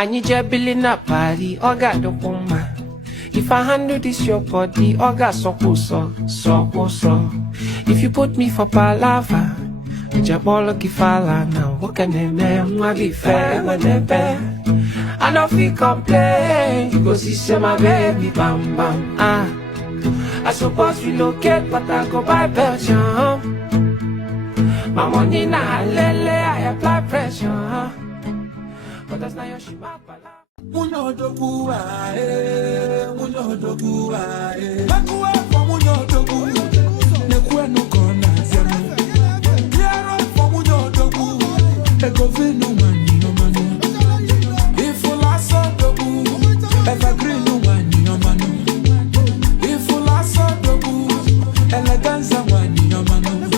I need your billing up party, or got the woman. If I handle this your body, or got so. If you put me for palava, Jabolo kifala now, what can they name? I be fair when they bear. I don't feel complain, you go see my baby, bam bam. I suppose we locate, but I go buy Belgium. My money na lele, I apply pressure. But that's not your shima pala. Munyo dogu munyo dogu Bakua for munyo dogu, nekwe no kona zenu. Yaro for munyo dogu, ekove no mani no manu. Ifula so dogu, evergreen no mani no manu. Ifula so dogu, eleganza mani no manu.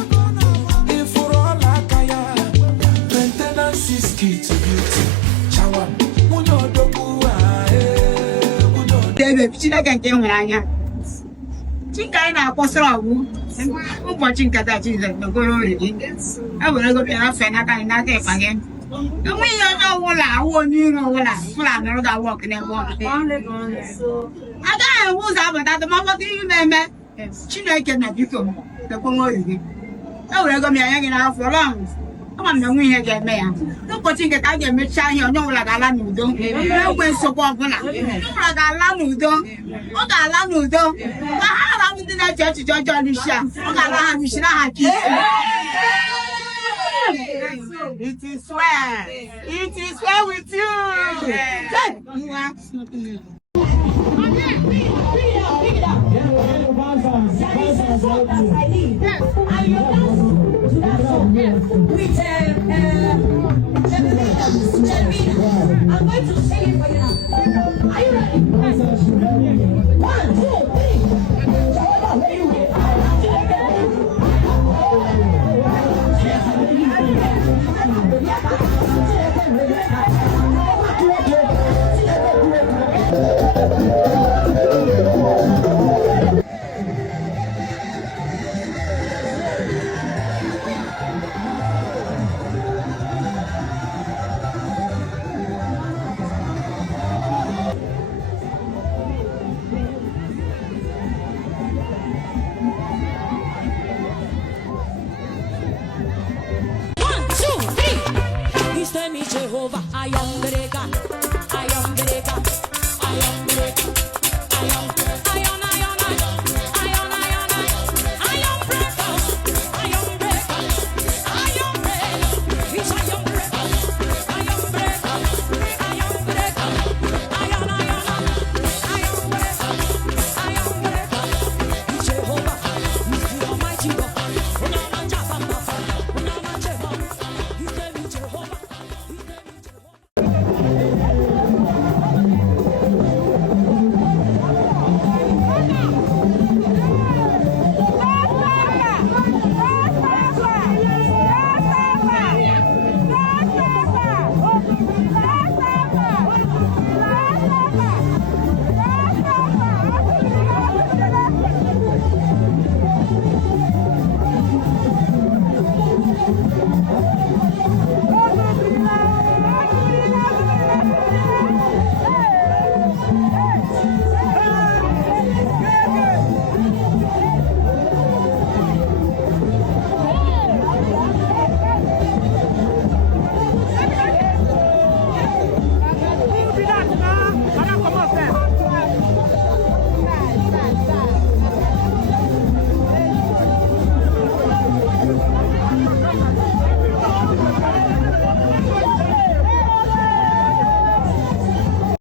Ifura la kaya, maintenance is key to beauty. Chawa. David, China can get one. Chinka na apostle wu. Ụbọchị nke taa Jizọs n'okporo oriri. E were go bịa fe n'aka anyị n'aka ịkpanye. Enwe ihe ọjọọ ọbụla awụ onye iro ọbụla fụla nọrọ ga-awọk n'ebe ọbụla. Agaghị enwe ụzọ abata atụmọkpọta ihe na-eme. Chineke na biko n'okporo oriri. E were go bịa nye gị n'afọ ọlọm. Ama m na enwe ihe ga-eme ya. N'ụbọchị nke taa ga-emechi ahịa onye ọbụla ga-ala n'udo. Enwe nsogbu ọbụla. Onye ọbụla ga-ala n'udo. Ọ ga-ala n'udo. Ma ha ala ndị na-eche echiche ọjọọ n'isi a. Ọ ga-ala ha n'isi n'aha Jizọs. It is well. It is well with you. I'm going to sing it for you now. Are you ready?